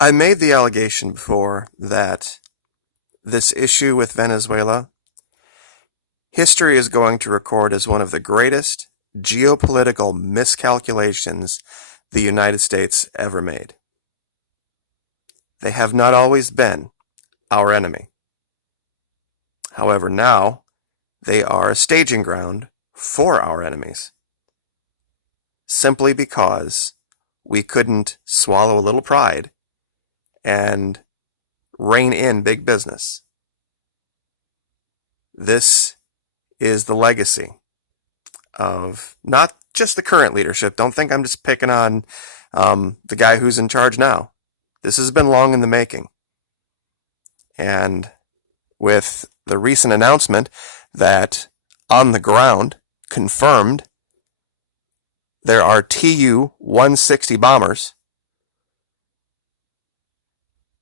I made the allegation before that this issue with Venezuela, history is going to record as one of the greatest geopolitical miscalculations the United States ever made. They have not always been our enemy. However, now they are a staging ground for our enemies, simply because we couldn't swallow a little pride and rein in big business. This is the legacy of not just the current leadership. Don't think I'm just picking on the guy who's in charge now. This has been long in the making. And with the recent announcement that on the ground, confirmed, there are Tu-160 bombers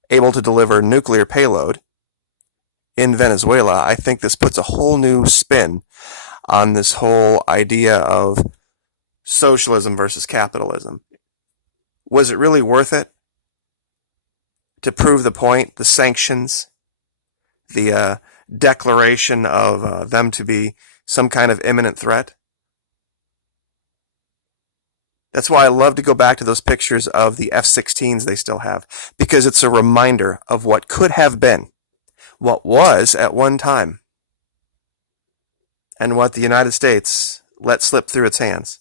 able to deliver nuclear payload in Venezuela, I think this puts a whole new spin on this whole idea of socialism versus capitalism. Was it really worth it to prove the point, the sanctions, the declaration of them to be some kind of imminent threat? That's why I love to go back to those pictures of the F-16s they still have, because it's a reminder of what could have been, what was at one time, and what the United States let slip through its hands.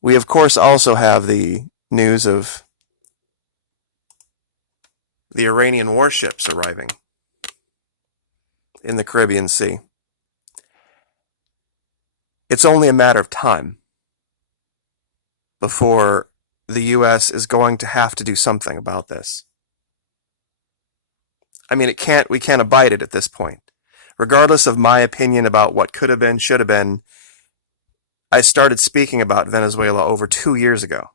We, of course, also have the news of the Iranian warships arriving in the Caribbean Sea. It's only a matter of time before the U.S. is going to have to do something about this. I mean, we can't abide it at this point. Regardless of my opinion about what could have been, should have been, I started speaking about Venezuela over 2 years ago,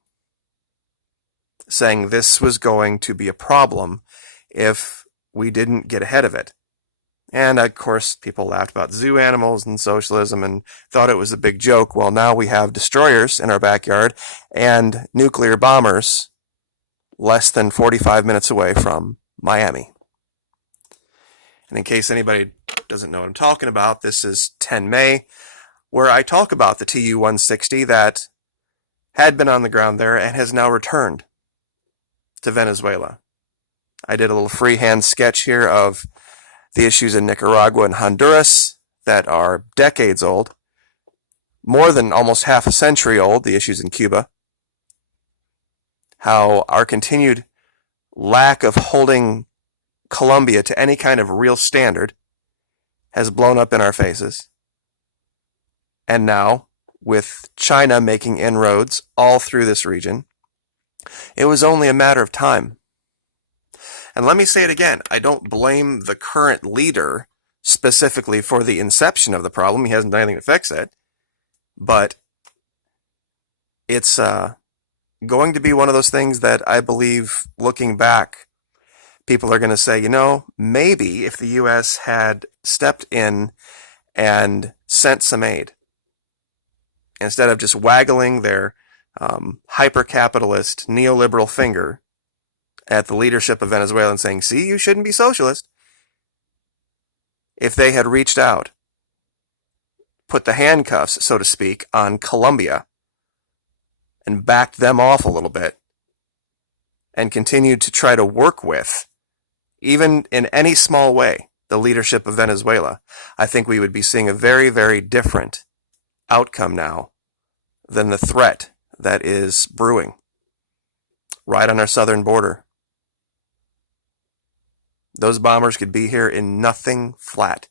saying this was going to be a problem if we didn't get ahead of it. And of course, people laughed about zoo animals and socialism and thought it was a big joke. Well, now we have destroyers in our backyard and nuclear bombers less than 45 minutes away from Miami. And in case anybody doesn't know what I'm talking about, this is 10 May, where I talk about the Tu-160 that had been on the ground there and has now returned to Venezuela. I did a little freehand sketch here of the issues in Nicaragua and Honduras that are decades old, more than almost half a century old, the issues in Cuba, how our continued lack of holding Colombia to any kind of real standard has blown up in our faces. And now, with China making inroads all through this region, it was only a matter of time. And let me say it again, I don't blame the current leader specifically for the inception of the problem. He hasn't done anything to fix it. But it's going to be one of those things that I believe, looking back, people are going to say, maybe if the U.S. had stepped in and sent some aid, instead of just waggling their hyper-capitalist, neoliberal finger at the leadership of Venezuela and saying, see, you shouldn't be socialist. If they had reached out, put the handcuffs, so to speak, on Colombia and backed them off a little bit and continued to try to work with, even in any small way, the leadership of Venezuela, I think we would be seeing a very, very different outcome now than the threat that is brewing right on our southern border. Those bombers could be here in nothing flat.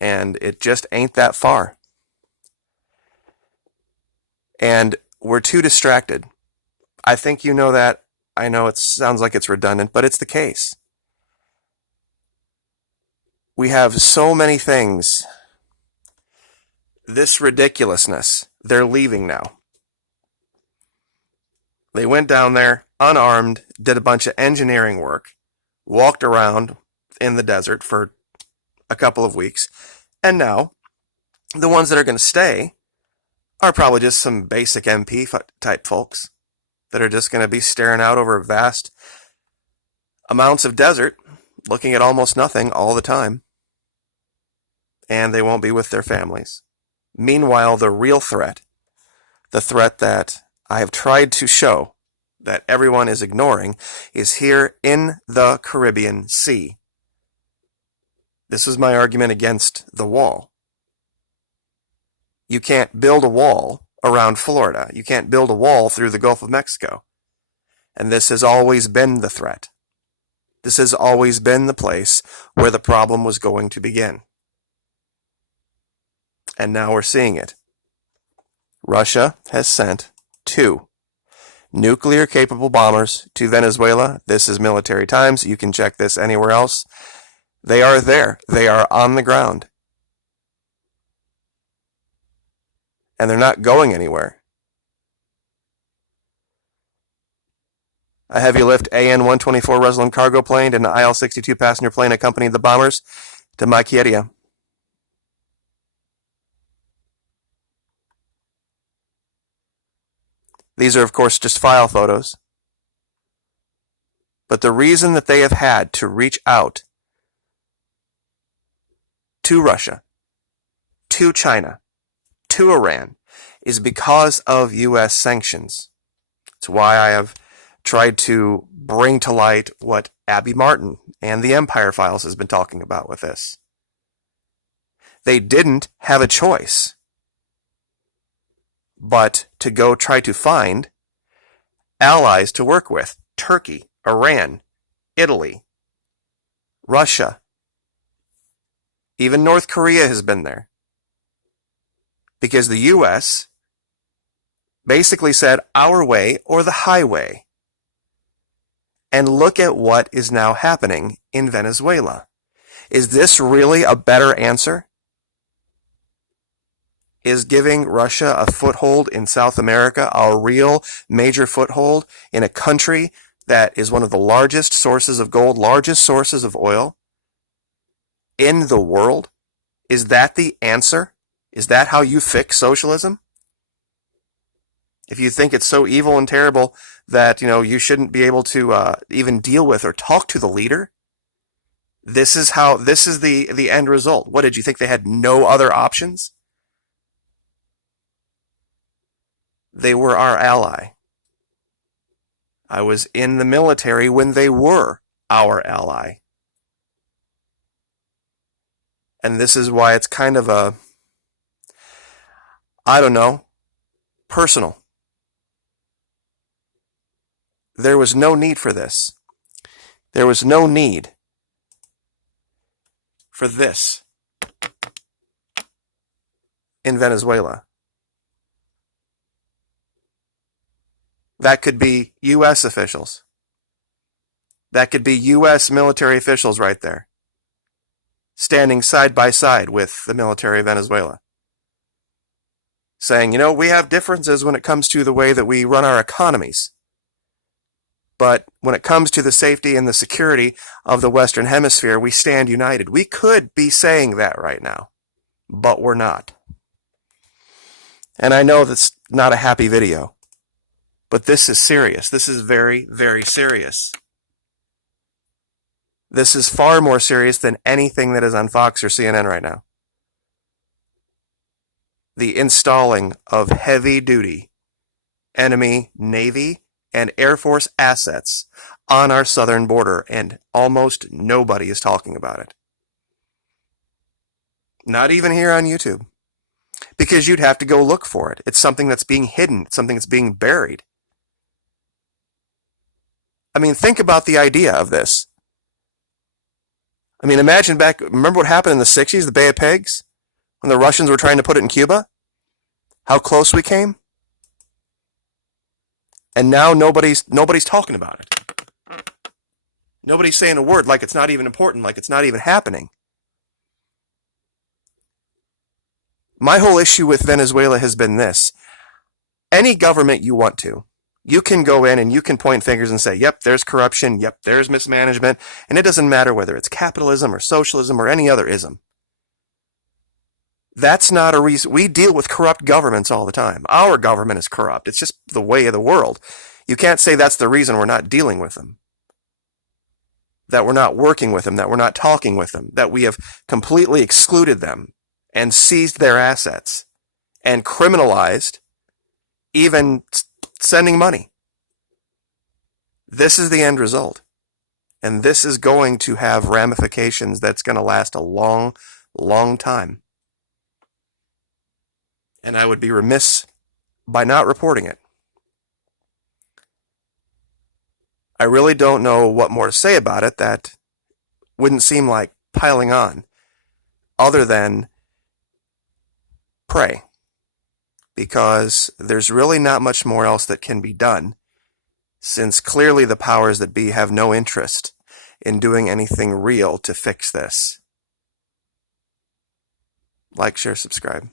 And it just ain't that far. And we're too distracted. I think you know that. I know it sounds like it's redundant, but it's the case. We have so many things. This ridiculousness, they're leaving now. They went down there unarmed, did a bunch of engineering work, walked around in the desert for a couple of weeks, and now the ones that are going to stay are probably just some basic MP type folks. that are just going to be staring out over vast amounts of desert, looking at almost nothing all the time, and they won't be with their families. Meanwhile, the real threat, the threat that I have tried to show that everyone is ignoring, is here in the Caribbean Sea. This is my argument against the wall. You can't build a wall around Florida. You can't build a wall through the Gulf of Mexico. And this has always been the threat. This has always been the place where the problem was going to begin. And now we're seeing it. Russia has sent 2 nuclear-capable bombers to Venezuela. This is military times. You can check this anywhere else. They are there. They are on the ground. And they're not going anywhere. A heavy lift AN-124 Ruslan cargo plane and an IL-62 passenger plane accompanied the bombers to Maiquetía. These are, of course, just file photos. But the reason that they have had to reach out to Russia, to China, to Iran, is because of U.S. sanctions. It's why I have tried to bring to light what Abby Martin and the Empire Files has been talking about with this. They didn't have a choice but to go try to find allies to work with. Turkey, Iran, Italy, Russia. Even North Korea has been there. Because the U.S. basically said our way or the highway. And look at what is now happening in Venezuela. Is this really a better answer? Is giving Russia a foothold in South America a real major foothold in a country that is one of the largest sources of gold, largest sources of oil in the world? Is that the answer? Is that how you fix socialism? If you think it's so evil and terrible that, you shouldn't be able to even deal with or talk to the leader, this is the end result. What, did you think they had no other options? They were our ally. I was in the military when they were our ally. And this is why it's kind of personal. There was no need for this. There was no need for this in Venezuela. That could be U.S. officials. That could be U.S. military officials right there, standing side by side with the military of Venezuela, saying, we have differences when it comes to the way that we run our economies. But when it comes to the safety and the security of the Western Hemisphere, we stand united. We could be saying that right now, but we're not. And I know that's not a happy video, but this is serious. This is very, very serious. This is far more serious than anything that is on Fox or CNN right now. The installing of heavy-duty enemy Navy and Air Force assets on our southern border, and almost nobody is talking about it. Not even here on YouTube. Because you'd have to go look for it. It's something that's being hidden. It's something that's being buried. Think about the idea of this. Imagine remember what happened in the 60s, the Bay of Pigs? When the Russians were trying to put it in Cuba? How close we came? And now nobody's talking about it. Nobody's saying a word, like it's not even important, like it's not even happening. My whole issue with Venezuela has been this. Any government you want to, you can go in and you can point fingers and say, yep, there's corruption, yep, there's mismanagement, and it doesn't matter whether it's capitalism or socialism or any other ism. That's not a reason. We deal with corrupt governments all the time. Our government is corrupt. It's just the way of the world. You can't say that's the reason we're not dealing with them, that we're not working with them, that we're not talking with them, that we have completely excluded them and seized their assets and criminalized even sending money. This is the end result. And this is going to have ramifications that's going to last a long, long time. And I would be remiss by not reporting it. I really don't know what more to say about it that wouldn't seem like piling on, other than pray. Because there's really not much more else that can be done, since clearly the powers that be have no interest in doing anything real to fix this. Like, share, subscribe.